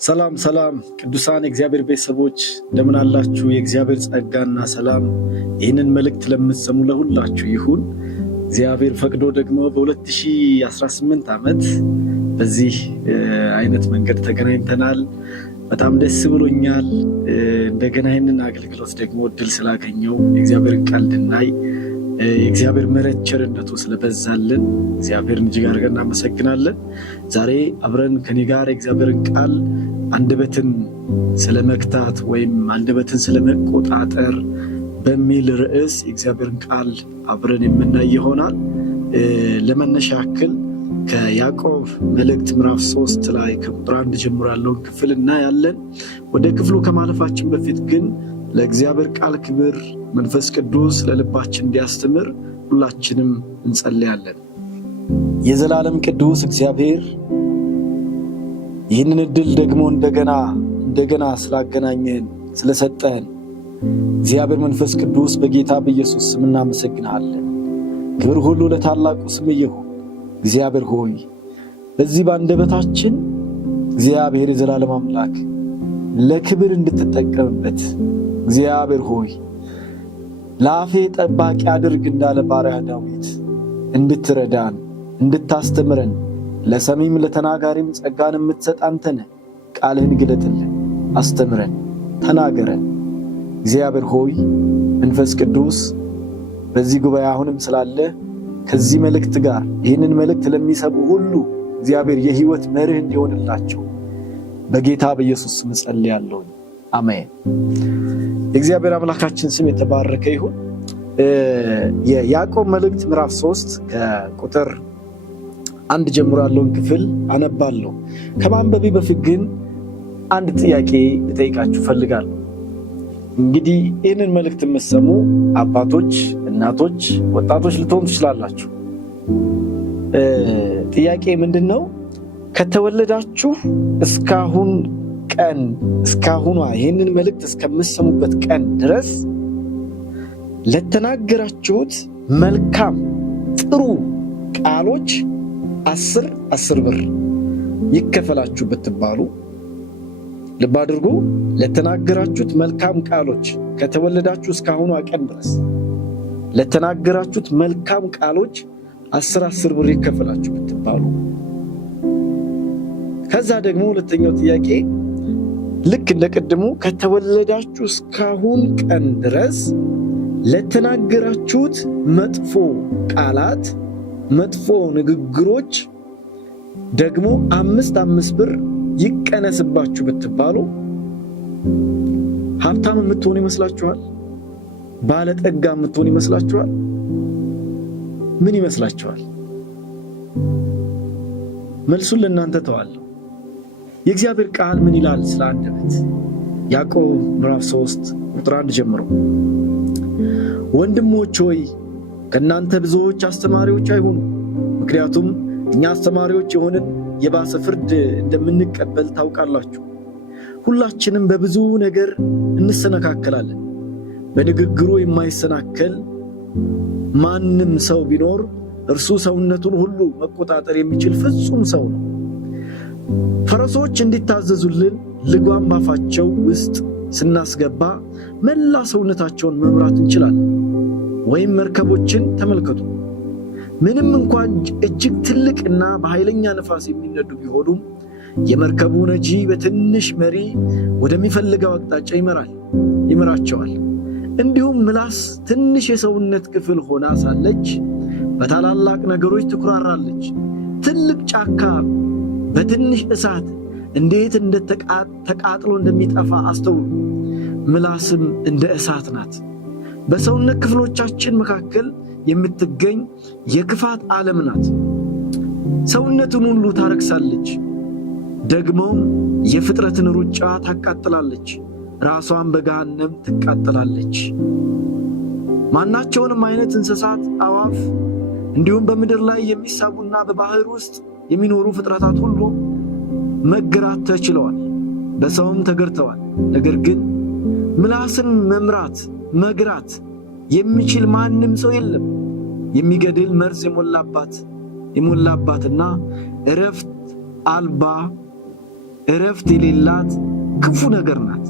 ሰላም ቅዱሳን እግዚአብሔር ቤተሰቦች እንደምን አላችሁ? የእግዚአብሔር ጸጋና ሰላም ይህንን መልእክት ለምትሰሙ ለሁላችሁ ይሁን። እግዚአብሔር ፈቅዶ ደግሞ በ2018 ዓመት በዚህ አይነት መንገድ ተገናኝተናል። በጣም ደስ ብሎኛል። እንደገና ይህንን አገልግሎት ደግሞ እድል ስላገኘው የእግዚአብሔርን ቃል እንድናይ የእግዚአብሔር ምሕረት ቸርነቱ ስለበዛልን እግዚአብሔርን እጅግ አድርገን እናመሰግናለን። ዛሬ አብረን ከኔ ጋር የእግዚአብሔርን ቃል አንደበትን ስለመክታት ወይም አንደበትን ስለመቆጣጠር በሚል ርዕስ የእግዚአብሔርን ቃል አብረን የምናይ ይሆናል። ለመነሻ ያክል ከያዕቆብ መልእክት ምዕራፍ 3 ላይ ከቁጥር 1 ጀምሮ ያለውን ክፍል እናያለን። ወደ ክፍሉ ከማለፋችን በፊት ግን ለእግዚአብሔር ቃል ክብር መንፈስ ቅዱስ ለልባችን እንዲያስተምር ሁላችንም እንጸልያለን። የዘላለም ቅዱስ እግዚአብሔር ይህንን እድል ደግሞ እንደገና ስላገናኘን ስለሰጠን እግዚአብሔር መንፈስ ቅዱስ በጌታ በኢየሱስ ስም እናመሰግናለን። ክብር ሁሉ ለታላቁ ስም ይሁን። እግዚአብሔር ሆይ በዚህ ባንደበታችን እግዚአብሔር የዘላለም አምላክ ለክብር እንድትጠቀምበት እግዚአብሔር ሆይ ለአፌ ጠባቂ አድርግ እንዳለ ባሪያ ዳዊት እንድትረዳን እንድታስተምረን ለሰሚም ለተናጋሪም ጸጋን የምትሰጥ አንተ ነህ። ቃልህን ግለጥልን፣ አስተምረን፣ ተናገረን። እግዚአብሔር ሆይ መንፈስ ቅዱስ በዚህ ጉባኤ አሁንም ስላለ ከዚህ መልእክት ጋር ይህንን መልእክት ለሚሰሙ ሁሉ እግዚአብሔር የህይወት መርህ እንዲሆንላቸው በጌታ በኢየሱስ ስም ጸልያለሁ። አሜን። የእግዚአብሔር አምላካችን ስም የተባረከ ይሁን። የያዕቆብ መልእክት ምዕራፍ 3 ከቁጥር 1 ጀምሮ ያለውን ክፍል አነባለሁ። ከማንበቤ በፊት ግን አንድ ጥያቄ ልጠይቃችሁ ፈልጋለሁ። እንግዲህ ይህንን መልእክት የምትሰሙ አባቶች፣ እናቶች፣ ወጣቶች ልትሆኑ ትችላላችሁ። ጥያቄ ምንድነው? ከተወለዳችሁ እስካሁኗ ይህንን መልእክት እስከምትሰሙበት ቀን ድረስ ለተናገራችሁት መልካም ጥሩ ቃሎች 10 ብር ይከፈላችሁ ብትባሉ፣ ልብ አድርጉ፣ ለተናገራችሁት መልካም ቃሎች ከተወለዳችሁ እስካሁኗ ቀን ድረስ ለተናገራችሁት መልካም ቃሎች 10 ብር ይከፈላችሁ ብትባሉ። ከዛ ደግሞ ሁለተኛው ጥያቄ ልክ እንደቀድሞ ከተወለዳችሁ እስካሁን ቀን ድረስ ለተናገራችሁት መጥፎ ቃላት መጥፎ ንግግሮች ደግሞ 5 ብር ይቀነስባችሁ ብትባሉ ሀብታም የምትሆኑ ይመስላችኋል? ባለጠጋ የምትሆኑ ይመስላችኋል? ምን ይመስላችኋል? መልሱን ለእናንተ ተዋለሁ። የእግዚአብሔር ቃል ምን ይላል ስለ አንደበት? ያዕቆብ ምዕራፍ 3 ቁጥር 1 ጀምሮ ወንድሞች ሆይ ከእናንተ ብዙዎች አስተማሪዎች አይሁኑ፣ ምክንያቱም እኛ አስተማሪዎች የሆንን የባሰ ፍርድ እንደምንቀበል ታውቃላችሁ። ሁላችንም በብዙ ነገር እንሰነካከላለን። በንግግሩ የማይሰናከል ማንም ሰው ቢኖር እርሱ ሰውነቱን ሁሉ መቆጣጠር የሚችል ፍጹም ሰው ነው። ፈረሶች እንዲታዘዙልን ልጓም ባፋቸው ውስጥ ስናስገባ መላ ሰውነታቸውን መምራት እንችላለን። ወይም መርከቦችን ተመልከቱ። ምንም እንኳን እጅግ ትልቅና በኃይለኛ ነፋስ የሚነዱ ቢሆኑም የመርከቡ ነጂ በትንሽ መሪ ወደሚፈልገው አቅጣጫ ይመራቸዋል። እንዲሁም ምላስ ትንሽ የሰውነት ክፍል ሆና ሳለች በታላላቅ ነገሮች ትኩራራለች። ትልቅ ጫካ በትንሽ እሳት እንዴት ተቃጥሎ እንደሚጠፋ አስተውሉ። ምላስም እንደ እሳት ናት። በሰውነት ክፍሎቻችን መካከል የምትገኝ የክፋት ዓለም ናት። ሰውነትን ሁሉ ታረክሳለች፣ ደግሞም የፍጥረትን ሩጫ ታቃጥላለች፣ ራሷን በገሃነም ትቃጠላለች። ማናቸውንም አይነት እንስሳት፣ አዋፍ፣ እንዲሁም በምድር ላይ የሚሳቡና በባህር ውስጥ የሚኖሩ ፍጥረታት ሁሉ መገራት ተችለዋል፣ በሰውም ተገርተዋል። ነገር ግን ምላስን መግራት የሚችል ማንም ሰው የለም። የሚገድል መርዝ የሞላባትና እረፍት አልባ እረፍት የሌላት ክፉ ነገር ናት።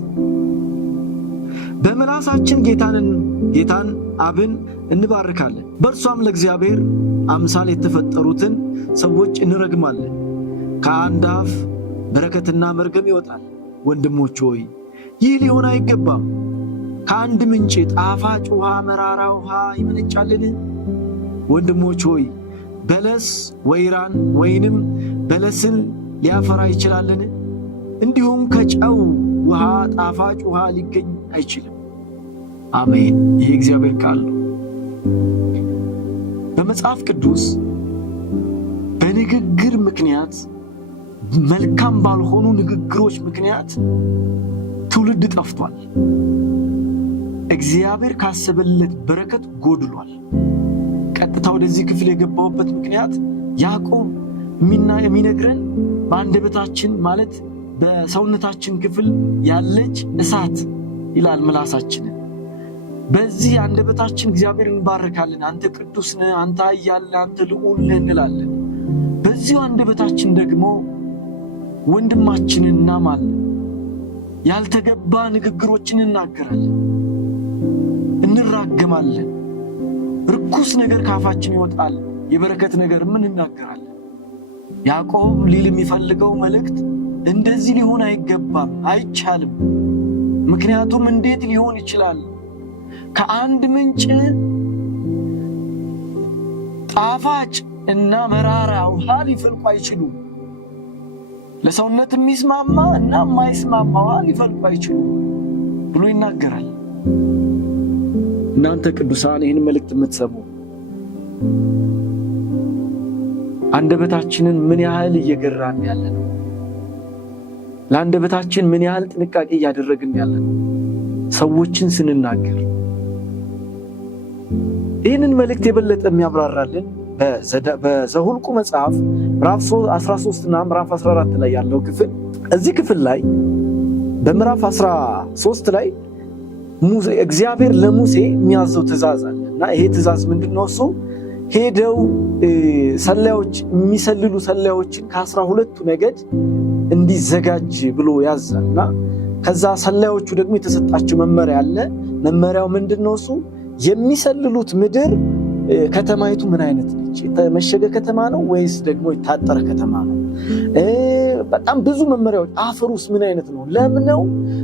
በምላሳችን ጌታን አብን እንባርካለን፣ በእርሷም ለእግዚአብሔር አምሳል የተፈጠሩትን ሰዎች እንረግማለን። ከአንድ አፍ በረከትና መርገም ይወጣል። ወንድሞች ሆይ ይህ ሊሆን አይገባም። ከአንድ ምንጭ ጣፋጭ ውሃ መራራ ውሃ ይመነጫልን? ወንድሞች ሆይ በለስ ወይራን ወይንም በለስን ሊያፈራ ይችላልን? እንዲሁም ከጨው ውሃ ጣፋጭ ውሃ ሊገኝ አይችልም። አሜን። ይህ እግዚአብሔር ቃል ነው። በመጽሐፍ ቅዱስ በንግግር ምክንያት መልካም ባልሆኑ ንግግሮች ምክንያት ትውልድ ጠፍቷል። እግዚአብሔር ካሰበለት በረከት ጎድሏል። ቀጥታ ወደዚህ ክፍል የገባውበት ምክንያት ያዕቆብ የሚነግረን በአንደበታችን ማለት በሰውነታችን ክፍል ያለች እሳት ይላል ምላሳችንን። በዚህ አንደበታችን እግዚአብሔር እንባርካለን። አንተ ቅዱስ ነህ፣ አንተ ኃያል ነህ፣ አንተ ልዑል ነህ እንላለን። በዚሁ አንደበታችን ደግሞ ወንድማችንን እናማለን፣ ያልተገባ ንግግሮችን እናገራለን፣ እንራገማለን። ርኩስ ነገር ካፋችን ይወጣል፣ የበረከት ነገር ምን እናገራለን። ያዕቆብ ሊል የሚፈልገው መልእክት እንደዚህ ሊሆን አይገባም፣ አይቻልም። ምክንያቱም እንዴት ሊሆን ይችላል? ከአንድ ምንጭ ጣፋጭ እና መራራ ውሃ ሊፈልቁ አይችሉም። ለሰውነት የሚስማማ እና የማይስማማ ውሃ ሊፈልቁ አይችሉም ብሎ ይናገራል። እናንተ ቅዱሳን ይህን መልእክት የምትሰሙ አንደበታችንን ምን ያህል እየገራን ያለ ነው? ለአንደበታችን ምን ያህል ጥንቃቄ እያደረግን ያለ ነው? ሰዎችን ስንናገር ይህንን መልእክት የበለጠ የሚያብራራልን በዘኍልቍ መጽሐፍ ምዕራፍ 13 እና ምዕራፍ 14 ላይ ያለው ክፍል። እዚህ ክፍል ላይ በምዕራፍ 13 ላይ እግዚአብሔር ለሙሴ የሚያዘው ትእዛዝ አለ እና ይሄ ትእዛዝ ምንድነው? እሱ ሄደው ሰላዮች የሚሰልሉ ሰላዮችን ከ12ቱ ነገድ እንዲዘጋጅ ብሎ ያዛልና ከዛ ሰላዮቹ ደግሞ የተሰጣቸው መመሪያ አለ። መመሪያው ምንድነው? እሱ የሚሰልሉት ምድር ከተማይቱ ምን አይነት ነች? የተመሸገ ከተማ ነው ወይስ ደግሞ የታጠረ ከተማ ነው? በጣም ብዙ መመሪያዎች። አፈሩስ ምን አይነት ነው? ለም ነው?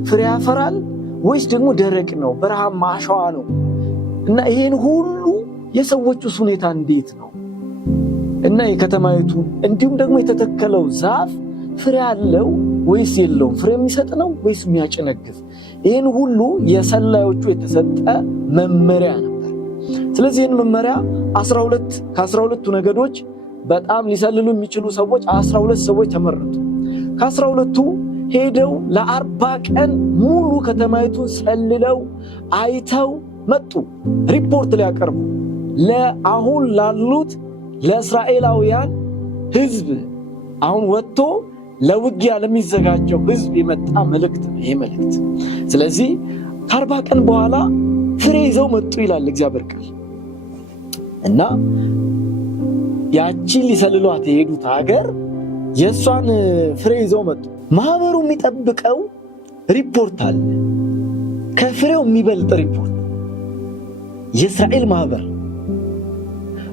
ፍሬ ያፈራል ወይስ ደግሞ ደረቅ ነው? በረሃማ አሸዋ ነው? እና ይሄን ሁሉ የሰዎቹስ ሁኔታ እንዴት ነው? እና የከተማይቱ እንዲሁም ደግሞ የተተከለው ዛፍ ፍሬ አለው ወይስ የለውም? ፍሬ የሚሰጥ ነው ወይስ የሚያጨነግፍ? ይህን ሁሉ የሰላዮቹ የተሰጠ መመሪያ ነበር። ስለዚህ ይህን መመሪያ ከ12ቱ ነገዶች በጣም ሊሰልሉ የሚችሉ ሰዎች 12 ሰዎች ተመረጡ። ከ12ቱ ሄደው ለ40 ቀን ሙሉ ከተማይቱን ሰልለው አይተው መጡ። ሪፖርት ሊያቀርቡ ለአሁን ላሉት ለእስራኤላውያን ሕዝብ አሁን ወጥቶ ለውጊያ ለሚዘጋጀው ሕዝብ የመጣ መልእክት ነው ይሄ መልእክት። ስለዚህ ከ40 ቀን በኋላ ፍሬ ይዘው መጡ ይላል እግዚአብሔር ቃል። እና ያቺን ሊሰልሏት የሄዱት ሀገር የእሷን ፍሬ ይዘው መጡ። ማህበሩ የሚጠብቀው ሪፖርት አለ፣ ከፍሬው የሚበልጥ ሪፖርት። የእስራኤል ማህበር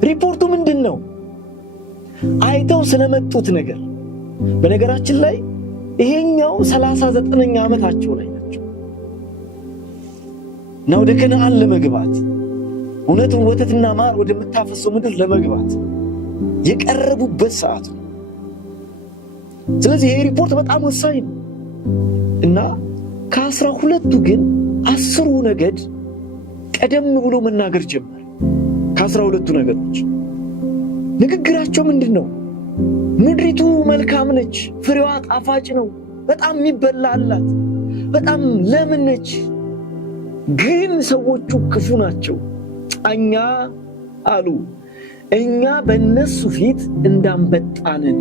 ሪፖርቱ ምንድን ነው? አይተው ስለመጡት ነገር። በነገራችን ላይ ይሄኛው 39ኛ ዓመታቸው ላይ ናቸው እና ወደ ከነዓን ለመግባት እውነትም ወተትና ማር ወደምታፈሰው ምድር ለመግባት የቀረቡበት ሰዓት ነው። ስለዚህ ይሄ ሪፖርት በጣም ወሳኝ ነው እና ከ12ቱ ግን 10ሩ ነገድ ቀደም ብሎ መናገር ጀመረ። ከ12ቱ ነገዶች ንግግራቸው ምንድን ነው? ምድሪቱ መልካም ነች፣ ፍሬዋ ጣፋጭ ነው፣ በጣም የሚበላ አላት፣ በጣም ለም ነች። ግን ሰዎቹ ክፉ ናቸው። እኛ አሉ እኛ በእነሱ ፊት እንዳንበጣንን።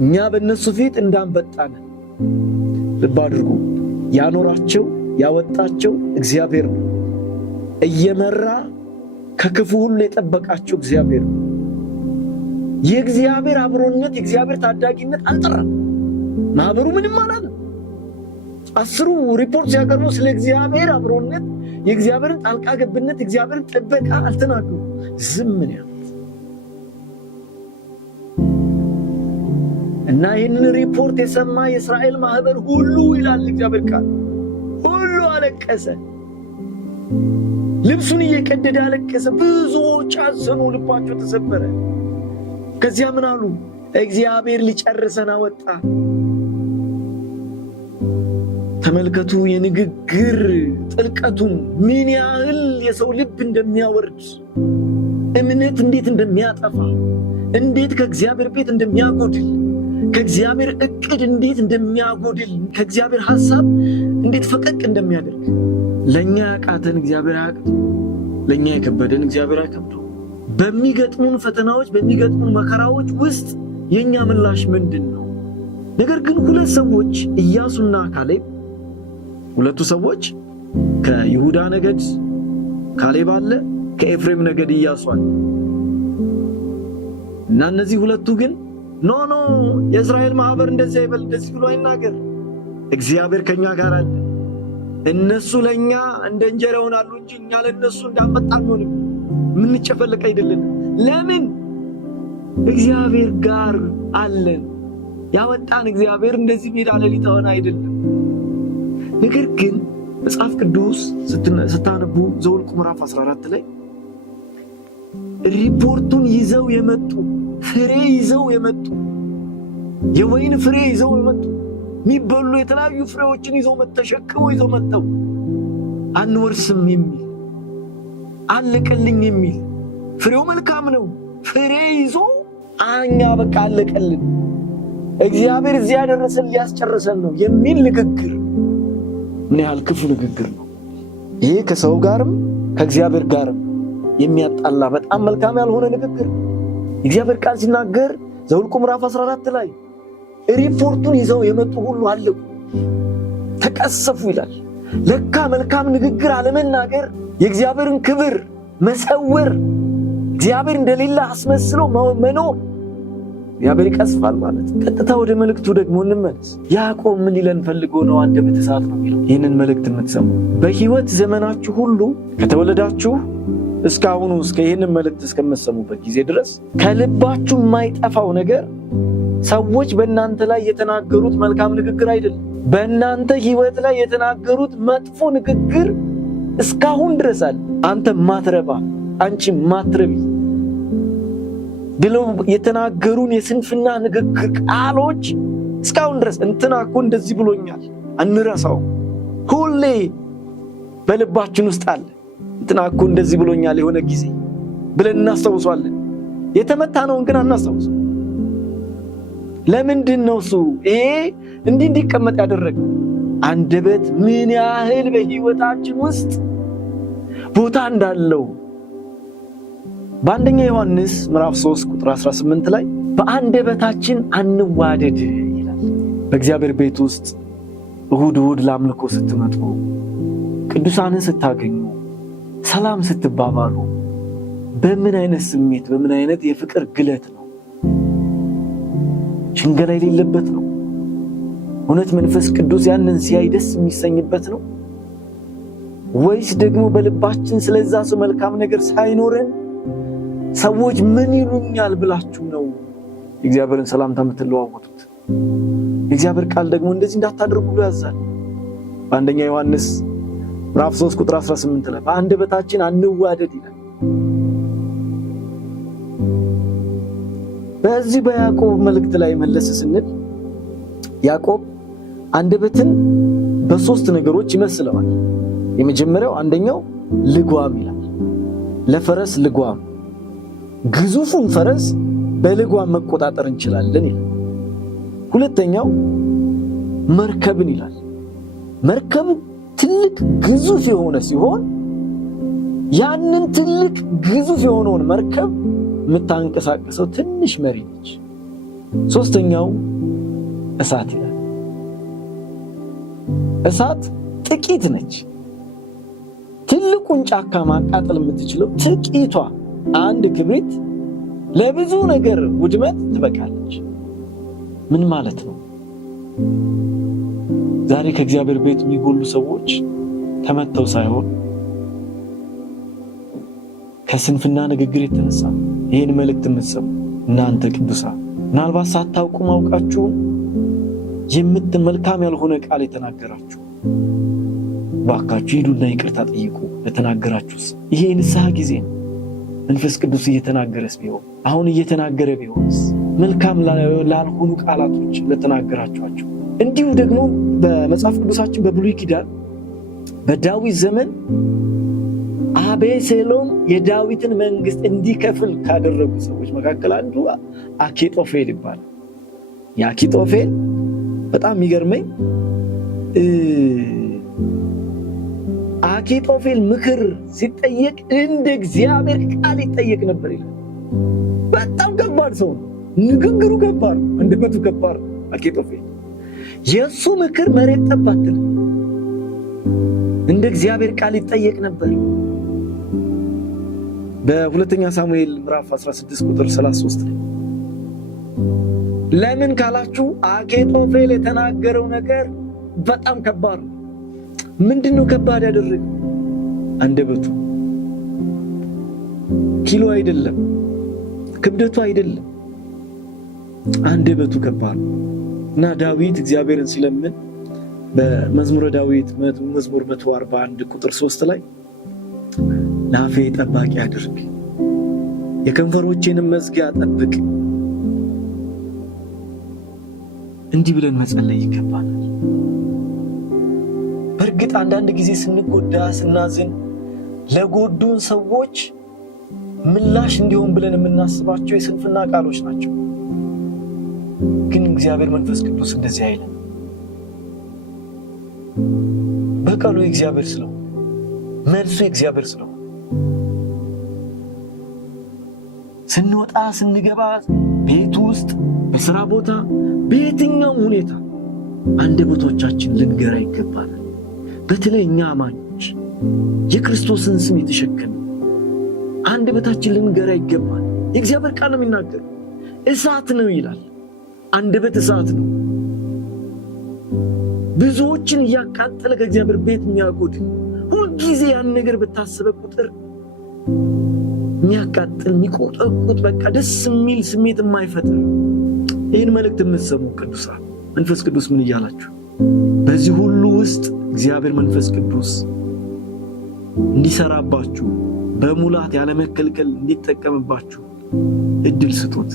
እኛ በእነሱ ፊት እንዳንበጣንን። ልብ አድርጉ። ያኖራቸው ያወጣቸው እግዚአብሔር ነው። እየመራ ከክፉ ሁሉ የጠበቃቸው እግዚአብሔር ነው። የእግዚአብሔር አብሮነት የእግዚአብሔር ታዳጊነት አልጠራም። ማህበሩ ምንም አላለም። 10ሩ ሪፖርት ሲያቀርቡ ስለ እግዚአብሔር አብሮነት የእግዚአብሔርን ጣልቃ ገብነት የእግዚአብሔርን ጥበቃ አልተናገሩ። ዝም ነው ያሉት። እና ይህንን ሪፖርት የሰማ የእስራኤል ማህበር ሁሉ ይላል እግዚአብሔር ቃል ሁሉ አለቀሰ። ልብሱን እየቀደደ አለቀሰ። ብዙዎች አዘኑ፣ ልባቸው ተሰበረ። ከዚያ ምን አሉ? እግዚአብሔር ሊጨርሰን አወጣ። ተመልከቱ የንግግር ጥልቀቱን፣ ምን ያህል የሰው ልብ እንደሚያወርድ፣ እምነት እንዴት እንደሚያጠፋ፣ እንዴት ከእግዚአብሔር ቤት እንደሚያጎድል፣ ከእግዚአብሔር እቅድ እንዴት እንደሚያጎድል፣ ከእግዚአብሔር ሐሳብ እንዴት ፈቀቅ እንደሚያደርግ። ለኛ ያቃተን እግዚአብሔር አያቅተው፣ ለኛ የከበደን እግዚአብሔር አይከብደው። በሚገጥሙን ፈተናዎች በሚገጥሙን መከራዎች ውስጥ የኛ ምላሽ ምንድነው? ነገር ግን ሁለት ሰዎች ኢያሱና ካሌብ፣ ሁለቱ ሰዎች ከይሁዳ ነገድ ካሌብ አለ፣ ከኤፍሬም ነገድ ኢያሱ አለ። እና እነዚህ ሁለቱ ግን ኖ የእስራኤል ማህበር እንደዚህ ይበል እንደዚህ ብሎ አይናገር፣ እግዚአብሔር ከኛ ጋር አለ። እነሱ ለኛ እንደ እንጀራ ይሆናሉ እንጂ እኛ ለነሱ እንዳንበጣ አንሆንም። ምን ጨፈልቅ አይደለም። ለምን? እግዚአብሔር ጋር አለን። ያወጣን እግዚአብሔር እንደዚህ ሜዳ ለሊት ሆነ አይደለም። ነገር ግን መጽሐፍ ቅዱስ ስታነቡ ዘኍልቍ ምዕራፍ 14 ላይ ሪፖርቱን ይዘው የመጡ ፍሬ ይዘው የመጡ የወይን ፍሬ ይዘው የመጡ የሚበሉ የተለያዩ ፍሬዎችን ይዘው ተሸክመው ይዘው መጥተው አንወርስም የሚል አለቀልኝ የሚል ፍሬው መልካም ነው ፍሬ ይዞ አኛ በቃ አለቀልን እግዚአብሔር እዚያ ያደረሰን ሊያስጨርሰን ነው የሚል ንግግር ምን ያህል ክፉ ንግግር ነው ይሄ! ከሰው ጋርም ከእግዚአብሔር ጋርም የሚያጣላ በጣም መልካም ያልሆነ ንግግር። እግዚአብሔር ቃል ሲናገር ዘኍልቍ ምዕራፍ 14 ላይ ሪፖርቱን ይዘው የመጡ ሁሉ አለቁ፣ ተቀሰፉ ይላል። ለካ መልካም ንግግር አለመናገር የእግዚአብሔርን ክብር መሰወር፣ እግዚአብሔር እንደሌላ አስመስሎ መኖር እግዚአብሔር ይቀስፋል ማለት። ቀጥታ ወደ መልእክቱ ደግሞ እንመለስ። ያዕቆብ ምን ሊለን ፈልጎ ነው? አንደበተ እሳት ነው የሚለው። ይህንን መልእክት የምትሰሙ በሕይወት ዘመናችሁ ሁሉ ከተወለዳችሁ እስካሁኑ እስከ ይህንን መልእክት እስከምትሰሙበት ጊዜ ድረስ ከልባችሁ የማይጠፋው ነገር ሰዎች በእናንተ ላይ የተናገሩት መልካም ንግግር አይደለም። በእናንተ ሕይወት ላይ የተናገሩት መጥፎ ንግግር እስካሁን ድረስ አለ። አንተ ማትረባ፣ አንቺ ማትረቢ ብለው የተናገሩን የስንፍና ንግግር ቃሎች እስካሁን ድረስ እንትና እኮ እንደዚህ ብሎኛል አንረሳው። ሁሌ በልባችን ውስጥ አለ። እንትና እኮ እንደዚህ ብሎኛል የሆነ ጊዜ ብለን እናስታውሳለን። የተመታነውን ግን አናስታውስም። ለምንድን ነው እሱ ይሄ እንዲቀመጥ ያደረገው? አንደበት ምን ያህል በሕይወታችን ውስጥ ቦታ እንዳለው በአንደኛ ዮሐንስ ምዕራፍ 3 ቁጥር 18 ላይ በአንደበታችን አንዋደድ ይላል። በእግዚአብሔር ቤት ውስጥ እሁድ ለአምልኮ ስትመጡ፣ ቅዱሳንን ስታገኙ፣ ሰላም ስትባባሉ በምን አይነት ስሜት በምን አይነት የፍቅር ግለት ነው? ሽንገላ የሌለበት ነው? እውነት መንፈስ ቅዱስ ያንን ሲያይ ደስ የሚሰኝበት ነው? ወይስ ደግሞ በልባችን ስለዛ ሰው መልካም ነገር ሳይኖረን ሰዎች ምን ይሉኛል ብላችሁ ነው እግዚአብሔርን ሰላምታ የምትለዋወጡት? እግዚአብሔር ቃል ደግሞ እንደዚህ እንዳታደርጉ ብሎ ያዛል። በአንደኛ ዮሐንስ ምዕራፍ 3 ቁጥር 18 ላይ በአንደበታችን አንዋደድ ይላል። በዚህ በያዕቆብ መልእክት ላይ መለስ ስንል ያዕቆብ አንደበትን በሶስት ነገሮች ይመስለዋል። የመጀመሪያው አንደኛው ልጓም ይላል። ለፈረስ ልጓም፣ ግዙፉን ፈረስ በልጓም መቆጣጠር እንችላለን ይላል። ሁለተኛው መርከብን ይላል። መርከብ ትልቅ ግዙፍ የሆነ ሲሆን ያንን ትልቅ ግዙፍ የሆነውን መርከብ የምታንቀሳቀሰው ትንሽ መሪ ነች። ሶስተኛው እሳት ይላል። እሳት ጥቂት ነች። ትልቁን ጫካ ማቃጠል የምትችለው ጥቂቷ አንድ ክብሪት ለብዙ ነገር ውድመት ትበቃለች። ምን ማለት ነው? ዛሬ ከእግዚአብሔር ቤት የሚጎሉ ሰዎች ተመተው ሳይሆን ከስንፍና ንግግር የተነሳ ይህን መልእክት የምትሰሙ እናንተ ቅዱሳን ምናልባት ሳታውቁ ማውቃችሁ መልካም ያልሆነ ቃል የተናገራችሁ ባካችሁ ሂዱና ይቅርታ ጠይቁ። ለተናገራችሁስ ይሄ ንስሐ ጊዜ ነው። መንፈስ ቅዱስ እየተናገረስ ቢሆን አሁን እየተናገረ ቢሆንስ መልካም ላልሆኑ ቃላቶች ለተናገራችኋቸው። እንዲሁ ደግሞ በመጽሐፍ ቅዱሳችን በብሉይ ኪዳን በዳዊት ዘመን አቤሴሎም የዳዊትን መንግስት እንዲከፍል ካደረጉ ሰዎች መካከል አንዱ አኪጦፌል ይባላል። የአኪጦፌል በጣም የሚገርመኝ አኪጦፌል ምክር ሲጠየቅ እንደ እግዚአብሔር ቃል ይጠየቅ ነበር ይላል። በጣም ከባድ ሰው ነው። ንግግሩ ከባድ ነው። አንደበቱ ከባድ ነው። አኪጦፌል የሱ ምክር መሬት ጠብ አትልም። እንደ እግዚአብሔር ቃል ይጠየቅ ነበር። በሁለተኛ ሳሙኤል ምዕራፍ 16 ቁጥር 33 ላይ ለምን ካላችሁ አኪጦፌል የተናገረው ነገር በጣም ከባድ ነው። ምንድነው ከባድ ያደረገው? አንደበቱ። ኪሎ አይደለም፣ ክብደቱ አይደለም፣ አንደበቱ ከባድ ነው። እና ዳዊት እግዚአብሔርን ሲለምን በመዝሙረ ዳዊት መዝሙር 141 ቁጥር 3 ላይ ለአፌ ጠባቂ አድርግ፣ የከንፈሮቼንም መዝጊያ ጠብቅ። እንዲህ ብለን መጸለይ ይገባናል። በእርግጥ አንዳንድ ጊዜ ስንጎዳ ስናዝን ለጎዱን ሰዎች ምላሽ እንዲሆን ብለን የምናስባቸው የስንፍና ቃሎች ናቸው። ግን እግዚአብሔር መንፈስ ቅዱስ እንደዚህ አይልም። በቃሉ የእግዚአብሔር ስለሆነ መልሱ የእግዚአብሔር ስለሆነ ስንወጣ ስንገባ ቤት ውስጥ በስራ ቦታ በየትኛውም ሁኔታ አንደበቶቻችን ልንገራ ይገባናል። በተለይ እኛ አማኞች የክርስቶስን ስም የተሸከምን አንደበታችን ልንገራ ይገባል። የእግዚአብሔር ቃል ነው የሚናገር። እሳት ነው ይላል። አንደበት እሳት ነው። ብዙዎችን እያቃጠለ ከእግዚአብሔር ቤት የሚያጎድል ሁልጊዜ ያን ነገር በታሰበ ቁጥር የሚያቃጥል የሚቆጠቁጥ በቃ ደስ የሚል ስሜት የማይፈጥር። ይህን መልእክት የምትሰሙ ቅዱሳን መንፈስ ቅዱስ ምን እያላችሁ በዚህ ሁሉ ውስጥ እግዚአብሔር መንፈስ ቅዱስ እንዲሰራባችሁ በሙላት ያለመከልከል እንዲጠቀምባችሁ እድል ስጡት።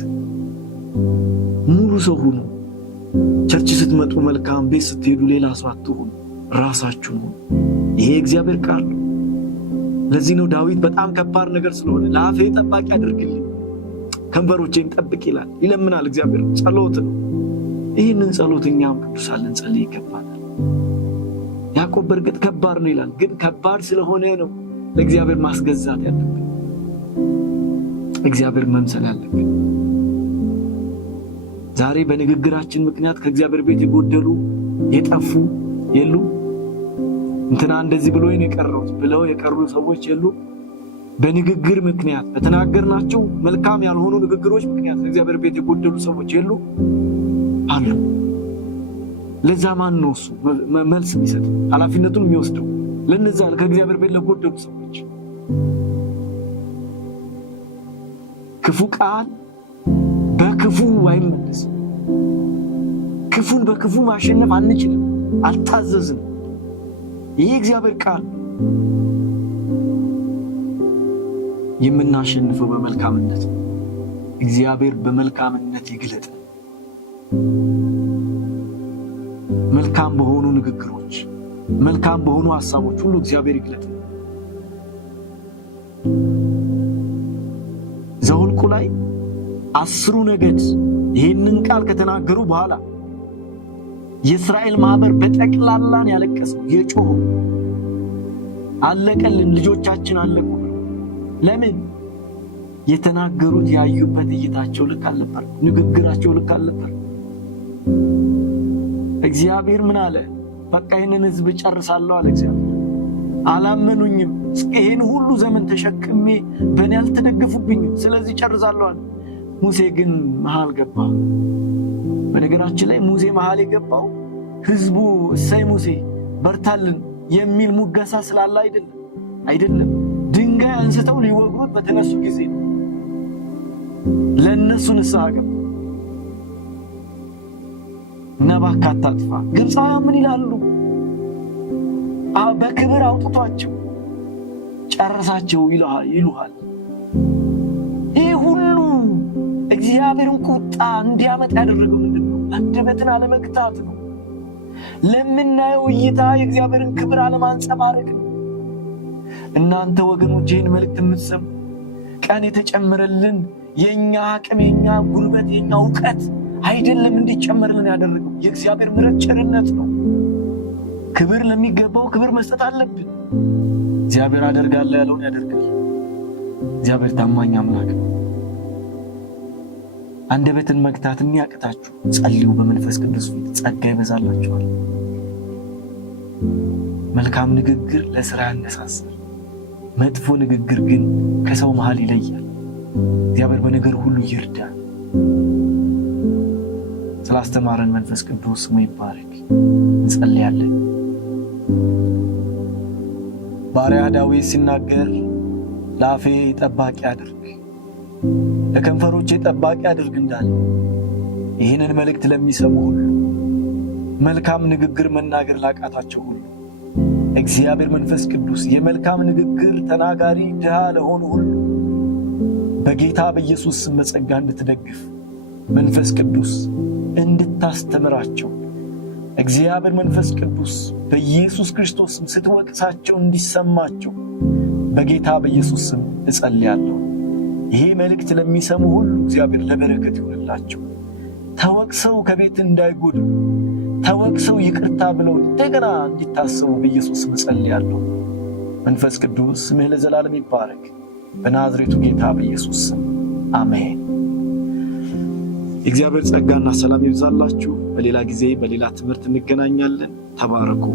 ሙሉ ሰው ሁኑ። ቸርች ስትመጡ መልካም፣ ቤት ስትሄዱ ሌላ ሰው አትሁኑ፣ ራሳችሁን ሁኑ። ይሄ እግዚአብሔር ቃል ነው። ለዚህ ነው ዳዊት በጣም ከባድ ነገር ስለሆነ ለአፌ ጠባቂ አድርግልኝ፣ ከንፈሮቼን ጠብቅ ይላል። ይለምናል እግዚአብሔር። ጸሎት ነው። ይህንን ጸሎት እኛም ቅዱሳን ልንጸልይ ይገባናል። ያዕቆብ በእርግጥ ከባድ ነው ይላል፣ ግን ከባድ ስለሆነ ነው ለእግዚአብሔር ማስገዛት ያለብን፣ እግዚአብሔር መምሰል ያለብን። ዛሬ በንግግራችን ምክንያት ከእግዚአብሔር ቤት የጎደሉ የጠፉ የሉ? እንትና እንደዚህ ብሎ የቀረው ብለው የቀሩ ሰዎች የሉ? በንግግር ምክንያት በተናገርናቸው መልካም ያልሆኑ ንግግሮች ምክንያት ከእግዚአብሔር ቤት የጎደሉ ሰዎች የሉ? አሉ። ለዛ ማን ነው እሱ መልስ የሚሰጥ ኃላፊነቱን የሚወስደው? ለነዛ ከእግዚአብሔር ቤት ለጎደሉ ሰዎች። ክፉ ቃል በክፉ አይመለስም። ክፉን በክፉ ማሸነፍ አንችልም፣ አልታዘዝም። ይህ እግዚአብሔር ቃል የምናሸንፈው በመልካምነት ነው። እግዚአብሔር በመልካምነት ይግለጥ። መልካም በሆኑ ንግግሮች፣ መልካም በሆኑ ሐሳቦች ሁሉ እግዚአብሔር ይግለጥ። ዘኍልቍ ላይ 10 ነገድ ይህንን ቃል ከተናገሩ በኋላ የእስራኤል ማህበር በጠቅላላን ያለቀሰው የጮኸው አለቀልን፣ ልጆቻችን አለቁ። ለምን? የተናገሩት ያዩበት እይታቸው ልክ አልነበር፣ ንግግራቸው ልክ አልነበር። እግዚአብሔር ምን አለ? በቃ ይህንን ሕዝብ ጨርሳለሁ አለ እግዚአብሔር። አላመኑኝም። ይህን ሁሉ ዘመን ተሸክሜ በእኔ አልተደገፉብኝም፣ ስለዚህ ጨርሳለሁ አለ። ሙሴ ግን መሃል ገባ። በነገራችን ላይ ሙሴ መሃል የገባው ህዝቡ እሰይ ሙሴ በርታልን የሚል ሙገሳ ስላለ አይደለም። ድንጋይ አንስተው ሊወግሩት በተነሱ ጊዜ ለነሱ ንስሐ ገባ። እና እባክህ አታጥፋ፣ ግብፃውያን ምን ይላሉ? በክብር አውጥቷቸው ጨረሳቸው ይሉሃል። ይህ ሁሉ እግዚአብሔርን ቁጣ እንዲያመጣ ያደረገው ምንድን ነው? አንደበትን አለመግታት ነው። ለምናየው እይታ የእግዚአብሔርን ክብር አለማንጸባረቅ ነው። እናንተ ወገኖች ይህን መልእክት የምትሰሙ ቀን የተጨመረልን የኛ አቅም፣ የኛ ጉልበት፣ የኛ እውቀት አይደለም እንዲጨመርልን ያደረገው የእግዚአብሔር ምሕረት ቸርነት ነው። ክብር ለሚገባው ክብር መስጠት አለብን። እግዚአብሔር አደርጋለሁ ያለውን ያደርጋል። እግዚአብሔር ታማኝ አምላክ ነው። አንደበትን መግታት የሚያቅታችሁ ጸልዩ፣ በመንፈስ ቅዱስ ፊት ጸጋ ይበዛላችኋል። መልካም ንግግር ለሥራ ያነሳሳል፣ መጥፎ ንግግር ግን ከሰው መሃል ይለያል። እግዚአብሔር በነገር ሁሉ ይርዳል። ስላስተማረን መንፈስ ቅዱስ ስሙ ይባረክ። እንጸልያለን። ባሪያ ዳዊት ሲናገር ለአፌ ጠባቂ አድርግ፣ ለከንፈሮቼ ጠባቂ አድርግ እንዳለ ይህንን መልእክት ለሚሰሙ ሁሉ መልካም ንግግር መናገር ላቃታቸው ሁሉ እግዚአብሔር መንፈስ ቅዱስ የመልካም ንግግር ተናጋሪ ድሃ ለሆኑ ሁሉ በጌታ በኢየሱስ ስም በጸጋ እንድትደግፍ መንፈስ ቅዱስ እንድታስተምራቸው እግዚአብሔር መንፈስ ቅዱስ በኢየሱስ ክርስቶስ ስም ስትወቅሳቸው እንዲሰማቸው በጌታ በኢየሱስ ስም እጸልያለሁ። ይሄ መልእክት ለሚሰሙ ሁሉ እግዚአብሔር ለበረከት ይሁንላቸው። ተወቅሰው ከቤት እንዳይጎዱ፣ ተወቅሰው ይቅርታ ብለው እንደገና እንዲታሰቡ በኢየሱስ ስም እጸልያለሁ። መንፈስ ቅዱስ ስምህ ለዘላለም ይባረክ። በናዝሬቱ ጌታ በኢየሱስ ስም አሜን። የእግዚአብሔር ጸጋና ሰላም ይብዛላችሁ። በሌላ ጊዜ በሌላ ትምህርት እንገናኛለን። ተባረኩ።